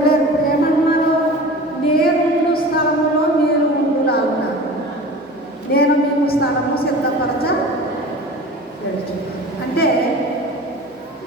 ఏమన్నారు నేను స్థలములో మీరు ఉండులా ఉన్నారు నేను మీకు స్థలము సిద్ధపరచ అంటే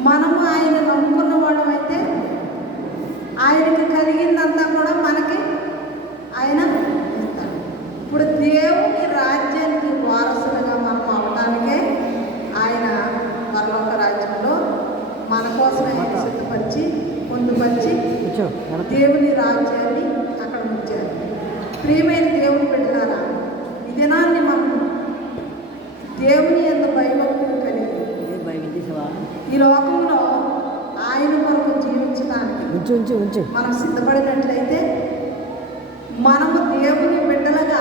మనము ఆయన నమ్ముకున్న వాళ్ళమైతే ఆయనకి కలిగిందంతా కూడా మనకి ఆయన ఇస్తాడు ఇప్పుడు దేవుని రాజ్యానికి వారసులుగా మనం అవడానికే ఆయన పరలోక రాజ్యంలో మన కోసమే సిద్ధపరిచి పొందుపరిచి. దేవుని రాజ్యాన్ని అక్కడ ఉంచారు. ప్రియమైన దేవుని బిడ్డలారా ఈ దినాన్ని మనం దేవుని యొక్క భయభక్తులు కలిగి ఈ లోకంలో ఆయన కొరకు జీవించడానికి మనం సిద్ధపడినట్లయితే మనము దేవుని బిడ్డలుగా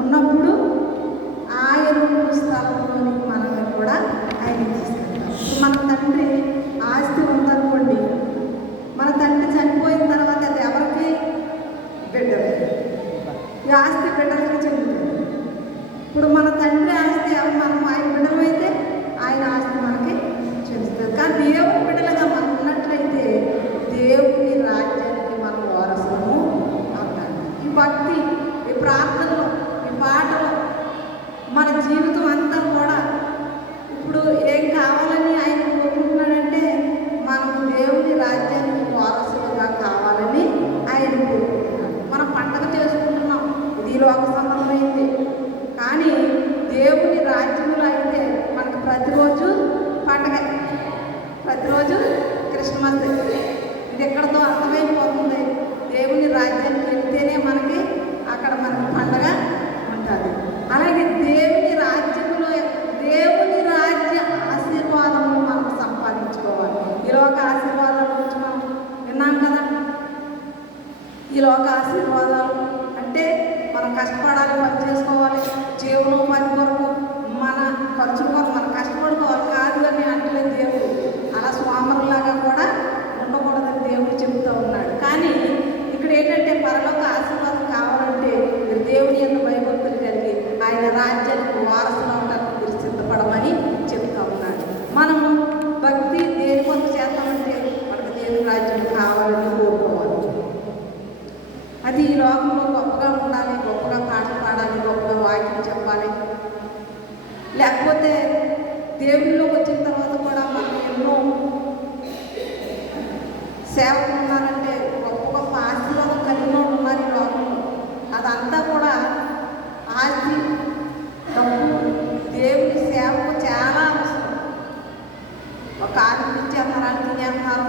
ఉన్నప్పుడు ఆయన ఉన్న స్థలంలోనికి మనల్ని కూడా ఆయన మన తండ్రి ఆస్తి ఉందనుకోండి మన తండ్రి చనిపోయిన తర్వాత అది ఎవరికి బిడ్డలే ఈ ఆస్తి బిడ్డలకి చెందుతుంది ఇప్పుడు మన తండ్రి ఆస్తి ఎవరు మనం ఆయన బిడ్డలమైతే ఆయన ఆస్తి మనకి చెందుతుంది కానీ దేవుని బిడ్డలుగా మనం ఉన్నట్లయితే దేవుని రాజ్యానికి మనం వారసులము అవుతాము ఈ భక్తి ఈ ప్రార్థనలు ఈ పాటలు మన జీవితం అంతా కూడా ఇప్పుడు ఏం కావాలని ఆయన కోరుకుంటున్నాడంటే మనం దేవుని రాజ్యానికి వారసులుగా కావాలని ఆయన కోరుకుంటున్నాడు మనం పండగ చేసుకుంటున్నాం ఇది ఈ లోక సంబంధమైంది కానీ దేవుని రాజ్యంలో అయితే మనకు ప్రతిరోజు పండగ ప్రతిరోజు క్రిస్మస్ ఇది ఎక్కడితో అర్థమైపోతుంది? దేవుని రాజ్యానికి వెళ్తేనే మనకి అక్కడ మనకి పండగ ఉంటుంది. అలాగే దేవుని రాజ్యంలో దేవుని రాజ్య ఆశీర్వాదము మనం సంపాదించుకోవాలి. ఈ లోక ఆశీర్వాదాల గురించి మనం విన్నాం కదా? ఈ లోక ఆశీర్వాదాలు అంటే మనం కష్టపడాలి పని చేసుకోవాలి. జీవనోపాధి కొరకు మన ఖర్చు కొరకు మనం కష్టపడుకోవాలి కాదు అని అంటలేదు దేవుడు అలా స్వామరులాగా కూడా ఉండకూడదని దేవుడు చెబుతూ ఉన్నాడు కానీ ఇక్కడ ఏంటంటే పరలోక ఆశీర్వాదం కావాలంటే మీరు దేవుని యొక్క భయభక్తులు కలిగి ఆయన రాజ్యానికి వారసులు అవడానికి మీరు సిద్ధపడమని చెప్తా ఉన్నాడు మనము భక్తి దేని కొరకు చేస్తామంటే మనకు దేవుని రాజ్యం కావాలని కోరుకోవాలి అది ఈ లోకంలో గొప్పగా ఉండాలి గొప్పగా పాటలు పాడాలి గొప్పగా వాక్యం చెప్పాలి లేకపోతే దేవుళ్ళలోకి వచ్చిన తర్వాత కూడా మనం ఎన్నో సేవకులు ఉన్నారంటే గొప్ప గొప్ప ఆశీర్వాదం కలిగిన వాళ్ళు ఉన్నారు ఈ లోకంలో అదంతా కూడా ఆస్తి డబ్బు దేవుని సేవకు చాలా అవసరం. ఒక ఆదికి ఇచ్చేస్తున్నారు వాళ్ళు తినేస్తున్నారు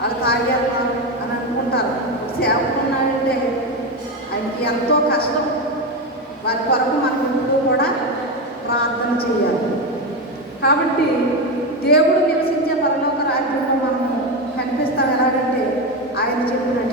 వాళ్ళు తాగేస్తున్నారు అని అనుకుంటారు. సేవకు ఉన్నాడంటే ఆయనకి ఎంతో కష్టం. వారి కొరకు మనం ఎప్పుడూ కూడా ప్రార్థన చేయాలి. కాబట్టి దేవుడు నివసించే పరలోక రాజ్యంలో మనం కనిపిస్తాం ఎలాగంటే ఆయన చెప్పినట్టు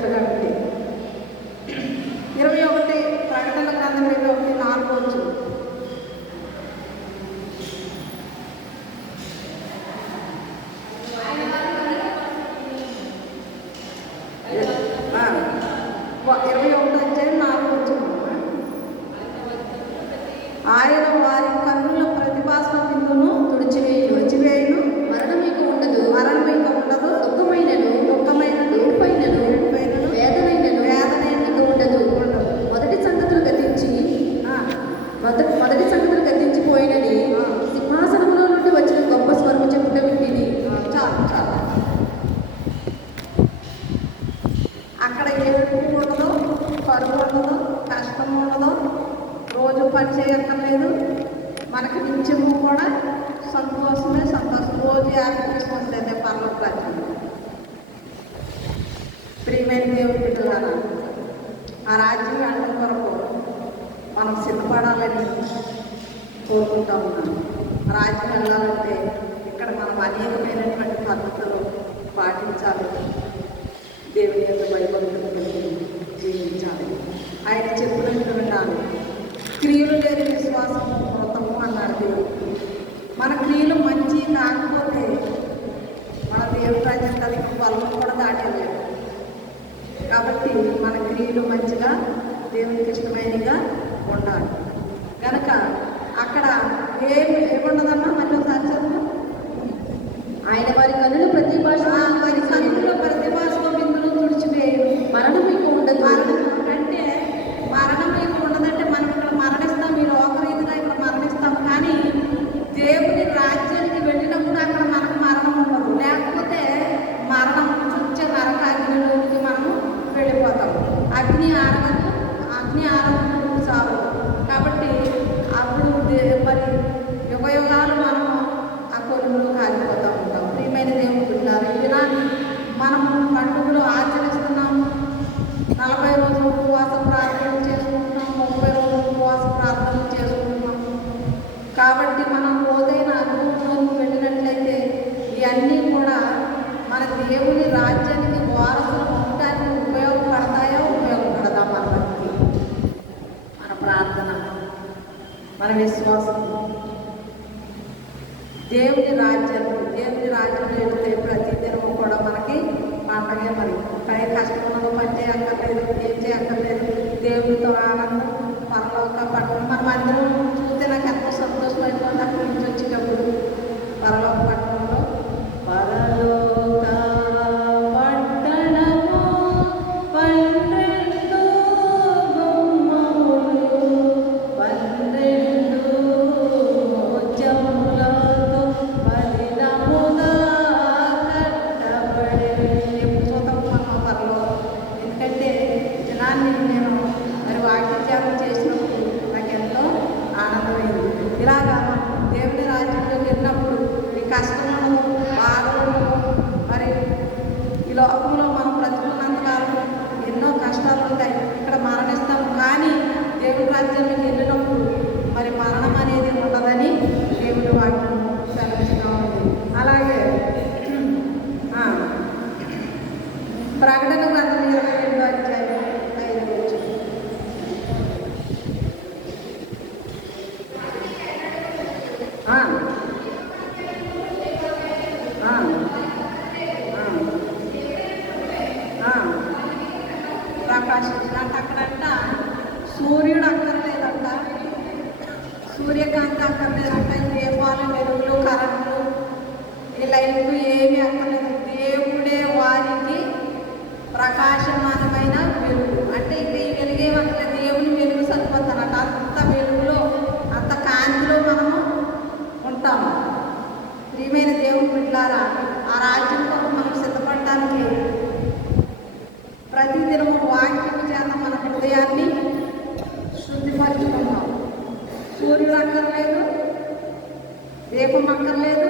చేయక్కర్లేదు. మనకి నిత్యము కూడా సంతోషమే సంతోషం. రోజు యాభై క్రిస్మస్ అయితే ప్రాచీన ప్రియమైన దేవుడి బిడ్డలారా ఆ రాజ్యం వెళ్ళడం కొరకు మనం సిద్ధపడాలని కోరుకుంటా ఉన్నాం రాజ్యం వెళ్ళాలంటే ఇక్కడ మనం అనేకమైనటువంటి పద్ధతులు పాటించాలి. దేవుని యొక్క భయభక్తులు జీవించాలి. ఆయన చెప్పినట్లు వినాలి క్రియలు లేని విశ్వాసం వ్రతము అన్నాడు దేవుడు. మన క్రియలు మంచి కాకపోతే మన దేవుడి రాజ్యం కలిగి బలం కూడా దాటలేదు కాబట్టి మన క్రియలు మంచిగా దేవునికి ఇష్టమైనగా ఉండాలి. కనుక అంత అక్కర్లేదు అంట దీపాలు వెలుగులు కరెంట్లు ఈ లైట్లు ఏమీ అక్కర్లేదు దేవుడే వారికి ప్రకాశమానమైన వెలుగు అంటే ఇక ఈ వెలుగే అట్లా దేవుని వెలుగు సరిపోతారు అట అంత వెలుగులో అంత కాంతిలో మనము ఉంటాము ప్రియమైన దేవుని బిడ్డారా దీపం అక్కర్లేదు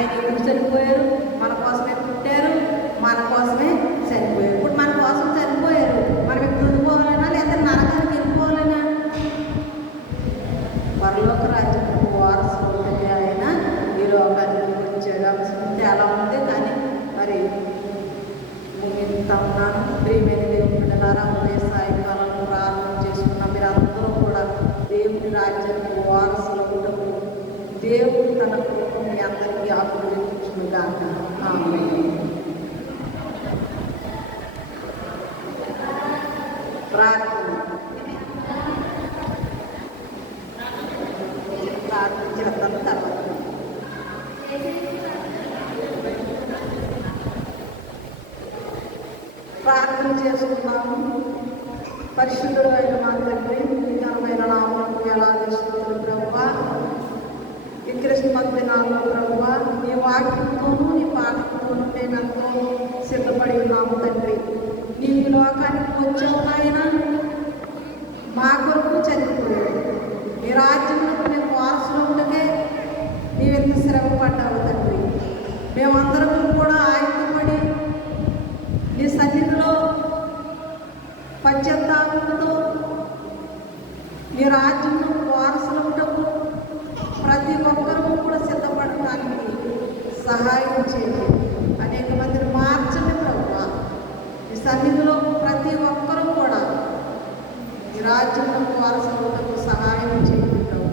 ఆయన ఎప్పుడు చనిపోయారు మన కోసమే పుట్టారు. బాగు తండ్రి నీవు లోకానికి వచ్చావు నాయన మా కొరకు చనిపోయాడు నీ రాజ్యం రాజ్యంలో వారసులకు సహాయం చేయించవు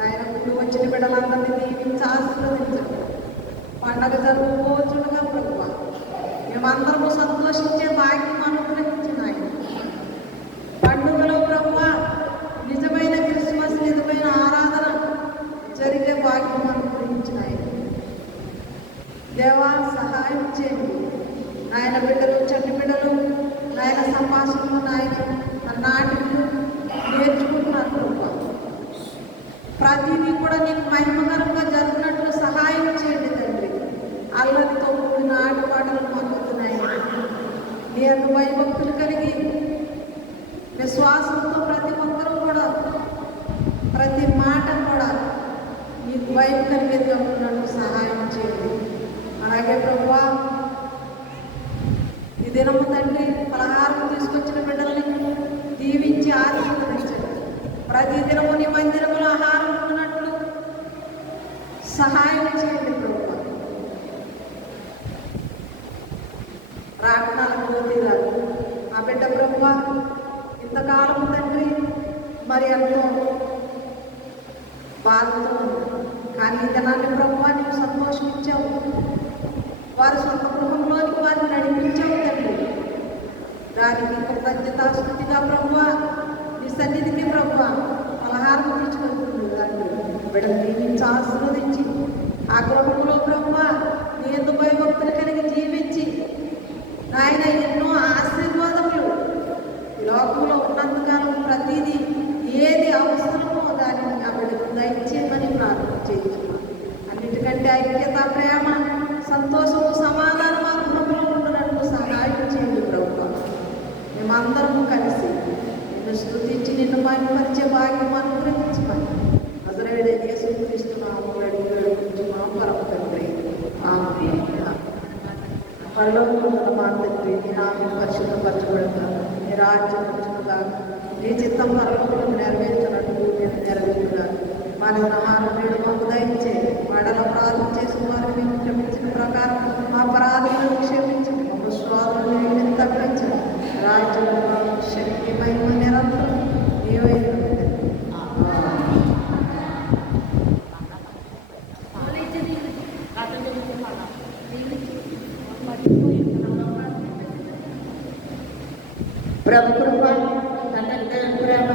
ఆయన ముందు వచ్చిన బిడ్డలందరినీ దీవించి ఆశీర్వదించవు పండగ జరుపుకోవచ్చుడుగా ప్రభు మేమందరము సంతోషించే ప్రతిదీ కూడా నీకు మహిమకరంగా జరిగినట్లు సహాయం చేయండి తండ్రి. అల్లరితో కూడిన ఆటపాటలు పొందుతున్నాయి నీ అందు భయభక్తులు కలిగి విశ్వాసంతో ప్రతి ఒక్కరూ కూడా ప్రతి మాట కూడా నీకు భయం కలిగేదిగా ఉన్నట్టు సహాయం చేయండి. అలాగే ప్రభు ఈ దినము రాకడాల కోతిరాలు ఆ బిడ్డ బ్రహ్మ ఇంతకాలం తండ్రి మరి ఎంతో బాధతో కానీ ఈ దినాన్ని బ్రహ్మ నీవు సంతోషించావు. వారి సొంత గృహంలోనికి వారిని నడిపించావు తండ్రి. దానికి కృతజ్ఞతాస్థుతిగా బ్రహ్మ నీ సన్నిధికి బ్రహ్మ పలహారం తీసుకెళ్తుంది దాన్ని బిడ్డ దీవించి ఆశీర్వదించి ఆ గృహంలో ఎన్నో ఆశీర్వాదములు. లోకంలో ఉన్నంతకాలం ప్రతిదీ ఏది అవసరమో దానిని అక్కడ దయచేయమని ప్రార్థన చేయించున్నాను అన్నిటికంటే ఐక్యత ప్రేమ సంతోషము సమాధానం ఆత్మలో ఉండడానికి సహాయం చేయండి ప్రభు మేమందరము కలిసి నిన్ను స్థుతించి నిన్ను పరిచే భాగ్యం నీ రాజ్యం నీ చిత్తం పరలోకంలో నెరవేర్చినట్టు నేను నెరవేరుగా మన ఆహారం నేడు మాకు దయచే వాడల అపరాధం చేసిన వారిని మేము క్షమించిన ప్రకారం మా అపరాధములను క్షమించండి. మా స్వాధులను తప్పించండి. రాజ్యం శక్తి మహిమ నిరంతరం నీవై ఉన్నది. ప్రభు కృప తండ్రి దేవుని ప్రేమ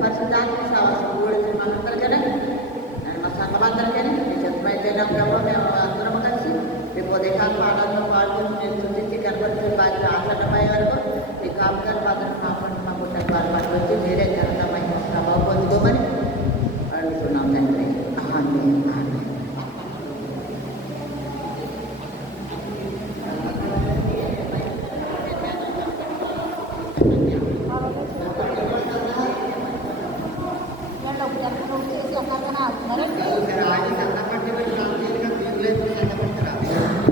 పరిశుద్ధాత్మ సహవాసం కూడిన మనందరికీ మా సంఘమందరికీ మీ మేము అందరం కలిసి రేపు ఉదయకాలం పాడాలను పాల్గొని నేను చుట్టించి గణపతి బాధ్యత ఆసన్నమయ్యే వరకు మీ కాపుగారి మాత్రం మాకు పండు మా వచ్చి మీరే ఘనతమైన ప్రభావం పొందుకోమని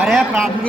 અરે પ્રાથમિક